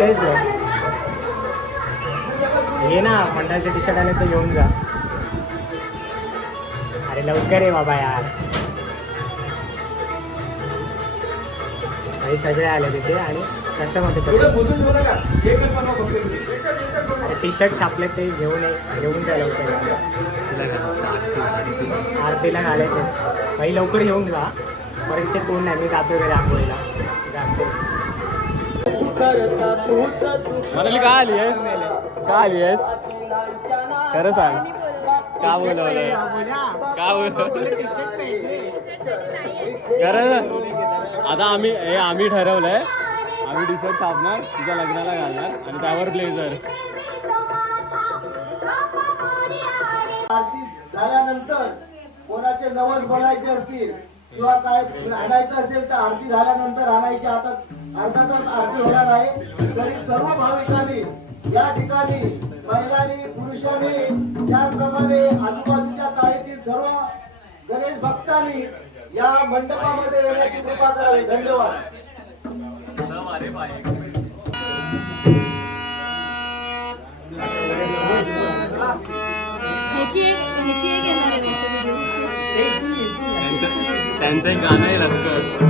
तेच ग ये ना मंडळाचे टी शर्ट आले तर घेऊन जा. अरे लवकर ये बाबा यार. हे सगळे आले तिथे आणि कशामध्ये अरे टी शर्ट छापले ते घेऊन जा लवकर. आरतीला घालायचे बाई लवकर घेऊन जा. परत इथे कोण नाही, मी जातो घरी आंघोळीला असेल. म्हणाली का आली आहेस, का आली आहेस खरं सांग. का बोलवलंय, का बोलवलं खरं. आता आम्ही ठरवलंय, आम्ही टी शर्ट छापणार, तिच्या लग्नाला घालणार आणि त्यावर ब्लेझर. झाल्यानंतर कोणाचे नवस बोलायचे असतील किंवा काय आणायचं असेल तर आरती झाल्यानंतर आणायची. आता अर्धा तास आरती होणार आहे. तरी सर्व भाविकांनी या ठिकाणी महिलांनी पुरुषांनी त्याप्रमाणे आजूबाजूच्या चाळीतील सर्व गणेश भक्तांनी या मंडपामध्ये येण्याची कृपा करावी. धन्यवाद. त्यांचं एक गाणं आहे लवकर.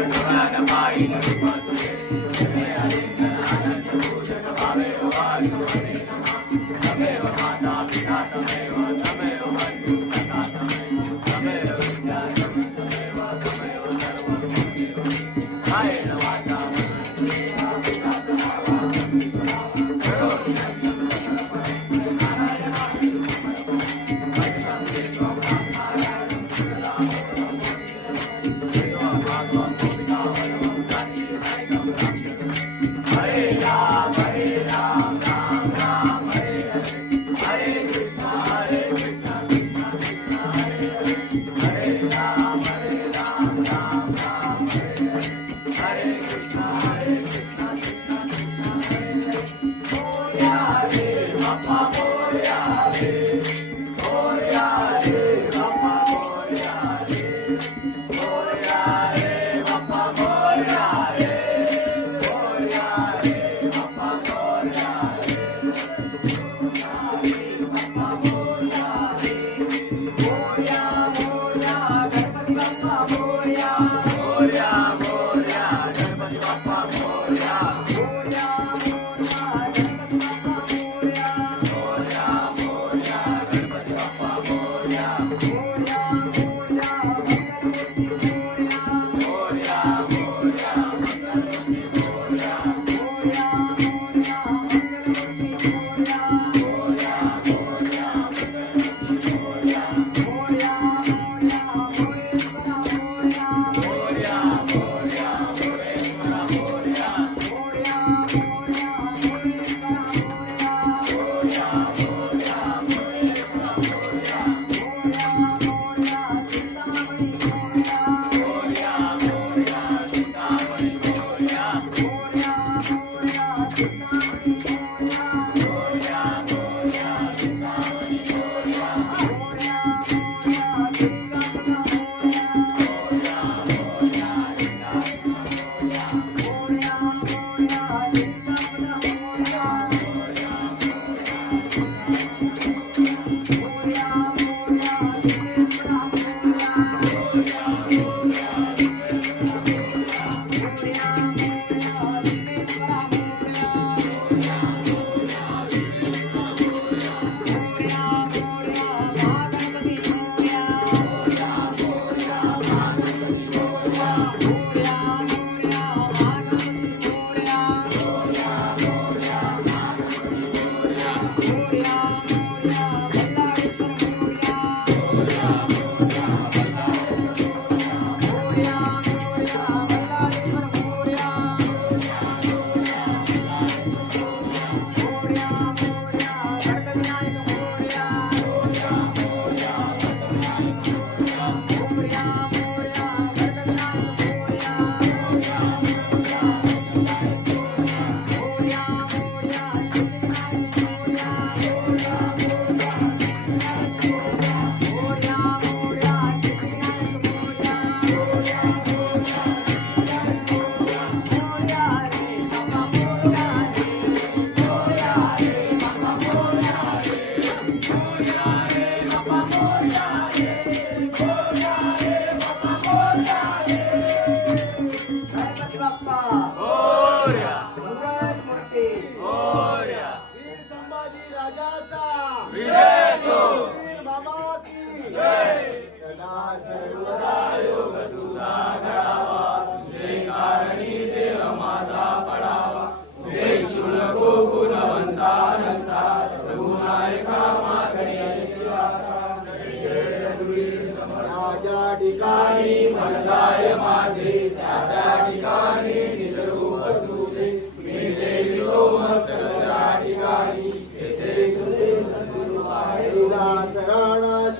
Thank you.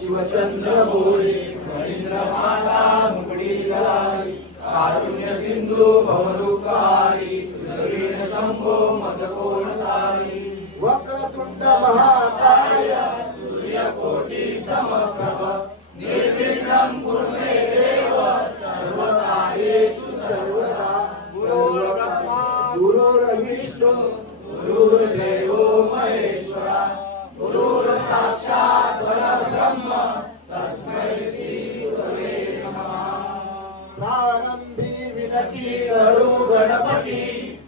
शिवचंद्र भोळे महेंद्र माता मुकडी जलाली कारुण्य सिंधू भवरूपकारी तुझवीन शंभो मज कोणतारी वक्रतुंड महाकाय सूर्यकोटी समप्रभ निर्विघ्नं कुरु मे देव सर्वकार्येषु सर्वदा गुरुर्ब्रह्मा गुरुर्विष्णु गुरुर्देवो महेश्वरा गुरुर्साक्षात् परब्रह्म तस्मै श्री गुरवे नमः प्रारंभी विनती करू गणपती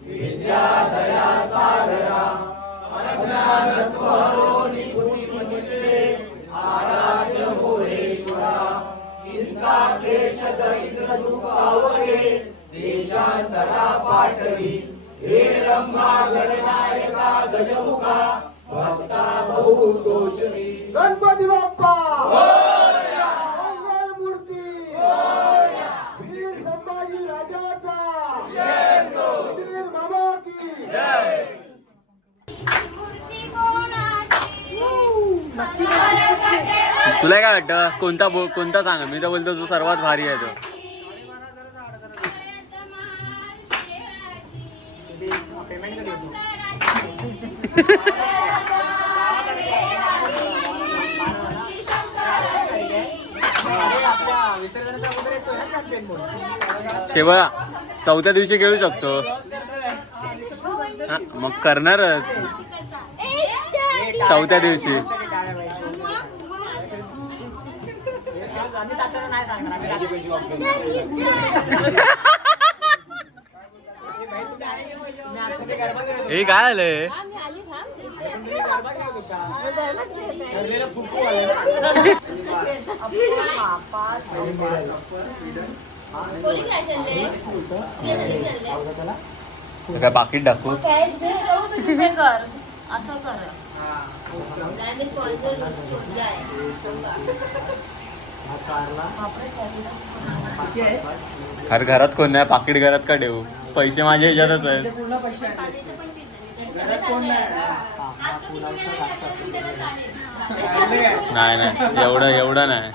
विद्या दया सागरा अज्ञानत्व हरो निकुती मिटे आराध्य भुवनेश्वरा चिंता क्लेश दरिद्र दुःख आवरे देशांतरा पाठवी हे रंभा गणनायका गजमुखा भक्ता बहुतोषवी गणपती बाप्पा मंगल मूर्ती वीर संभाजी राजाचा वीर बाबा की तुला काय वाटतं कोणता सांग? मी तर बोलतो जो सर्वात भारी आहे तो. पेमेंट कधी येतो? आपल्या विसर्जनाच्या अगोदर येतो ना चॅम्पियन बोर्ड. शेवळा 4थ्या दिवशी खेळू शकतो. हा, मग करणारच 4थ्या दिवशी. आम्ही तात्याला नाही सांगणार, आम्ही तात्या पैसे वापरतो. हे काय आलंय? काय पाकिट दाखवू? कॅश घे करू तू जिथे कर असं कर. नाही मी स्पॉन्सर शोधला आहे. अरे घरात कोण नाही, पाकिट घरात का ठेवू? पैसे माझ्या ह्याच्यातच आहेत. नाही नाही एवढं नाही.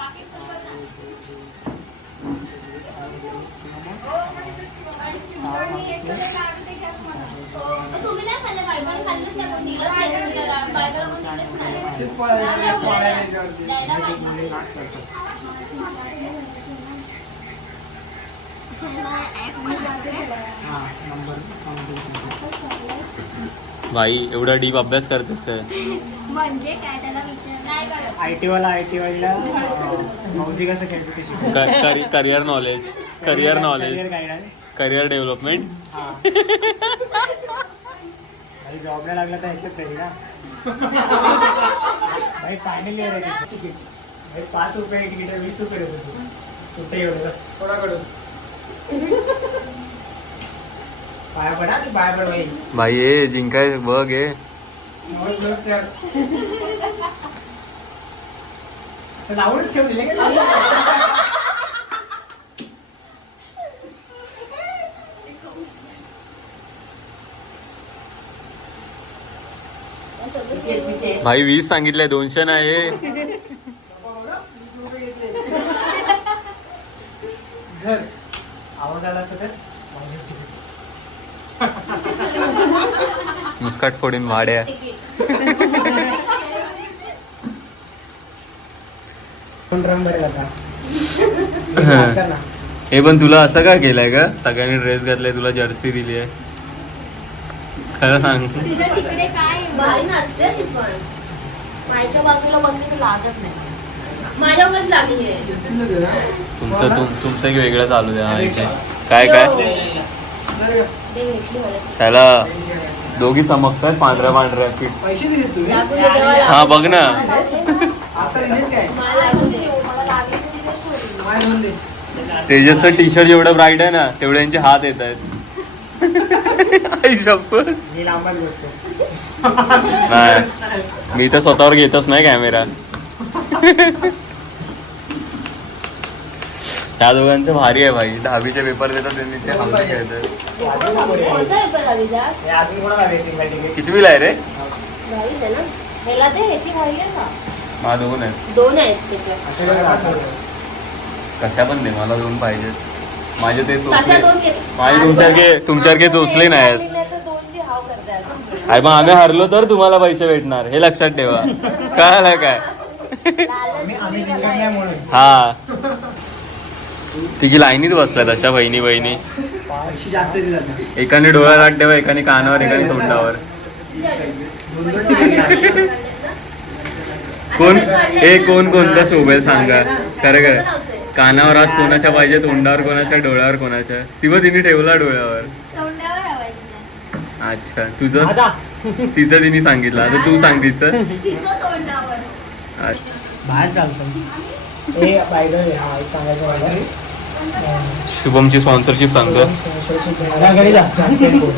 तुम्ही नाही खाल्लं बायकोने खाल्लंच नाही, कोण दिलंच नाही तुम्ही त्याला. बायकोला कोण दिलंच नाही. द्यायला पाहिजे. भाई एवढा डीप अभ्यास करतेस काय? म्हणजे काय त्याला विचार काय करत आयटी वाला मौजी कसं खेळायचं ते शिकव. Career knowledge career guidance. Career development. अरे जॉबला लागला तर ह्याच्यात तरी ना. भाई फायनल इयर आहे त्याचं तिकीट. भाई 5 रुपये तिकीट 20 रुपये देतो तू. सुट्टे एवढं कोणाकडून पाया पडा तू पाया पड भाई. भाई हे जिंकाय बघ हे. नमस्कार. असं लावूनच ठेवून दिले का? भाई 20 सांगितलंय, 200 नाही. आवाज आला असता तर मुस्काट फोडीन भाड्या. हे पण तुला असं का केलंय का? सगळ्यांनी ड्रेस घातलाय, तुला जर्सी दिली आहे. खरं सांग. तिला तिकडे काय भारी नाचते ती पण. माझ्या बाजूला बसली तर लागत नाही. माझ्यावरच लागली आहे. तुमचं की वेगळं चालू द्या. काय त्याला दोघी चमकतात पांढऱ्या फिट. हा बघ ना. तेजसचं टी शर्ट जेवढं ब्राईट आहे ना तेवढे यांचे हात येत आहेत. नाही मी तर स्वतःवर घेतच नाही कॅमेरा. त्या दोघांचं भारी आहे भाई. 10वीचे पेपर देतात त्यांनी ते हल्ला खेळतात. कितवीला आहे रे? मला 2 आहेत. 2 आहेत त्याच्यात. कशा पण दे, मला 2 पाहिजेत. माझे ते कशा चोचले 2 घेत? माझे तुमच्यासारखे चोचले नाहीत. अरे मग आम्ही हरलो तर तुम्हाला पैसे भेटणार हे लक्षात ठेवा. कळालं काय? हा तिघी लाईनीत बसल्यात अशा बहिणी. एकाने डोळ्यात हात ठेवा, एकाने कानावर, एकाने तोंडावर. कोणत्या शोभेल सांगा. खरं कानावर हात कोणाच्या पाहिजे, तोंडावर कोणाच्या, डोळ्यावर कोणाच्या. ती तिने ठेवला डोळ्यावर. तोंडावर आवाज अच्छा तुझं आता तिचं तिने सांगितलं, आता तू सांग तिचं. तिचं तोंडावर. अच्छा. बाहेर चालतं हे बाय द वे, हा एक सांगायचं मला शुभमची स्पॉन्सरशिप सांगतो. मला घरी जा चॅम्पियन बोर्ड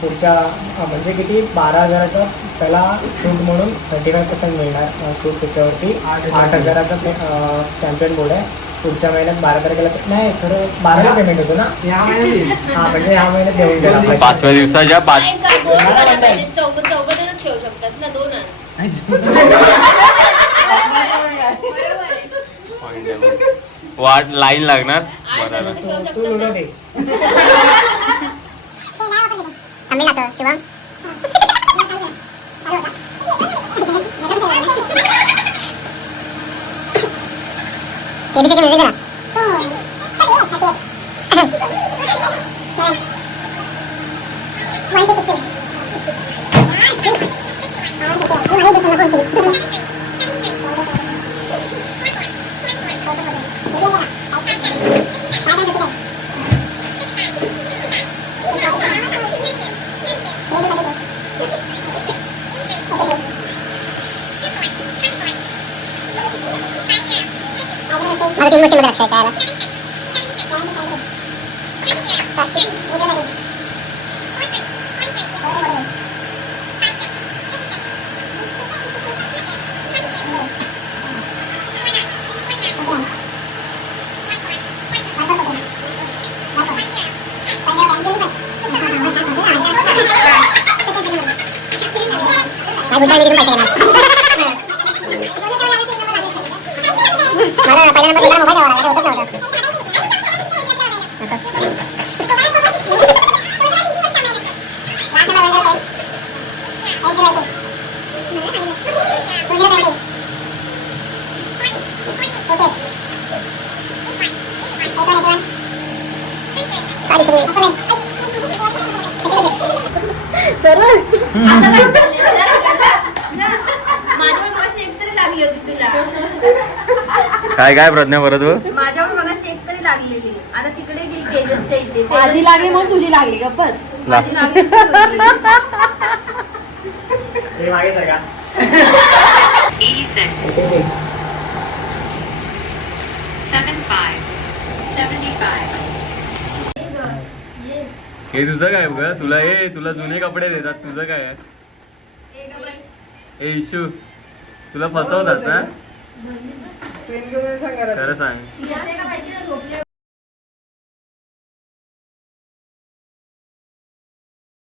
पुढच्या म्हणजे किती 12,000चा त्याला सूट म्हणून 35% मिळणार सूट. त्याच्यावरती 8,000चा चॅम्पियन बोर्ड आहे. पुढच्या महिन्यात 12 तारखेला नाही खरं 12ला पेमेंट होतो ना हा म्हणजे ह्या महिन्यात देऊन द्या 5व्या दिवसाच्या 5. चौघजणच खेळू शकतात ना, 2 वाट लाईन लागणार. तू लुडो दे काय काय प्रज्ञा परत हो? माझ्यावर मगाशी एक तरी लागलेली, आता तिकडे गेली तेजसच्या इथे. माझी लागली मग तुझी लागली का बस. माझी लागलेली होती. हे मागे सगळा 86, 75, 75. हे तुझं काय बघ, तुला जुने कपडे देतात, तुझं काय आहे? ए इशू तुला फसवतात ना, खरं सांग. तिला ते का माहिती ना, झोपली